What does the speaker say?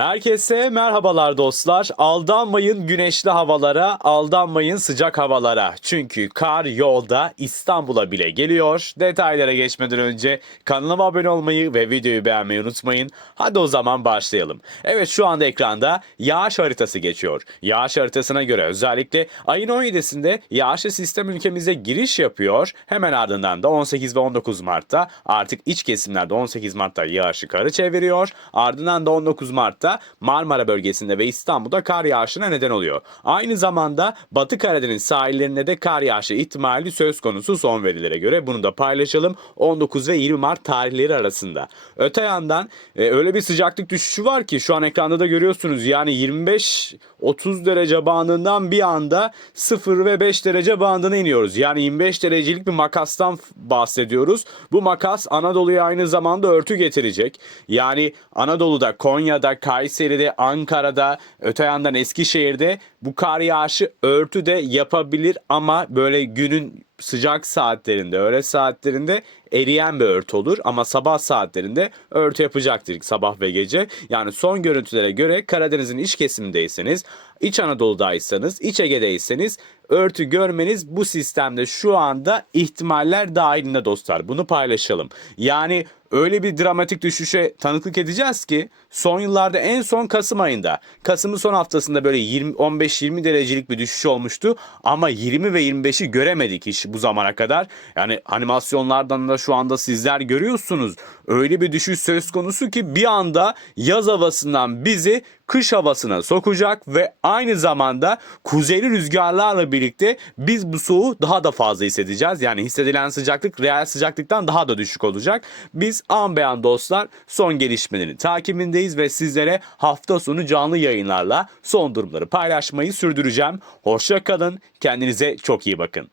Herkese merhabalar dostlar. Aldanmayın güneşli havalara, aldanmayın sıcak havalara. Çünkü kar yolda İstanbul'a bile geliyor. Detaylara geçmeden önce kanalıma abone olmayı ve videoyu beğenmeyi unutmayın. Hadi o zaman başlayalım. Evet şu anda ekranda yağış haritası geçiyor. Yağış haritasına göre özellikle ayın 17'sinde yağışlı sistem ülkemize giriş yapıyor. Hemen ardından da 18 ve 19 Mart'ta artık iç kesimlerde 18 Mart'ta yağışı karı çeviriyor. Ardından da 19 Mart'ta Marmara bölgesinde ve İstanbul'da kar yağışına neden oluyor. Aynı zamanda Batı Karadeniz sahillerinde de kar yağışı ihtimali söz konusu son verilere göre. Bunu da paylaşalım 19 ve 20 Mart tarihleri arasında. Öte yandan e, öyle bir sıcaklık düşüşü var ki şu an ekranda da görüyorsunuz. Yani 25 30 derece bandından bir anda 0 ve 5 derece bandına iniyoruz. Yani 25 derecelik bir makastan bahsediyoruz. Bu makas Anadolu'ya aynı zamanda örtü getirecek. Yani Anadolu'da, Konya'da, Kayseri'de, Ankara'da, öte yandan Eskişehir'de bu kar yağışı örtü de yapabilir ama böyle günün sıcak saatlerinde, öğle saatlerinde eriyen bir örtü olur ama sabah saatlerinde örtü yapacaktır sabah ve gece. Yani son görüntülere göre Karadeniz'in iç kesimindeyseniz, İç Anadolu'daysanız, İç Ege'deyseniz örtü görmeniz bu sistemde şu anda ihtimaller dahilinde dostlar. Bunu paylaşalım. Yani öyle bir dramatik düşüşe tanıklık edeceğiz ki son yıllarda en son Kasım ayında Kasım'ın son haftasında böyle 20 15-20 derecelik bir düşüş olmuştu ama 20 ve 25'i göremedik hiç bu zamana kadar. Yani animasyonlardan da şu anda sizler görüyorsunuz. Öyle bir düşüş söz konusu ki bir anda yaz havasından bizi kış havasına sokacak ve aynı zamanda kuzeyli rüzgarlarla birlikte biz bu soğuğu daha da fazla hissedeceğiz. Yani hissedilen sıcaklık reel sıcaklıktan daha da düşük olacak. Biz an beyan dostlar son gelişmelerin takibindeyiz ve sizlere hafta sonu canlı yayınlarla son durumları paylaşmayı sürdüreceğim. Hoşça kalın, kendinize çok iyi bakın.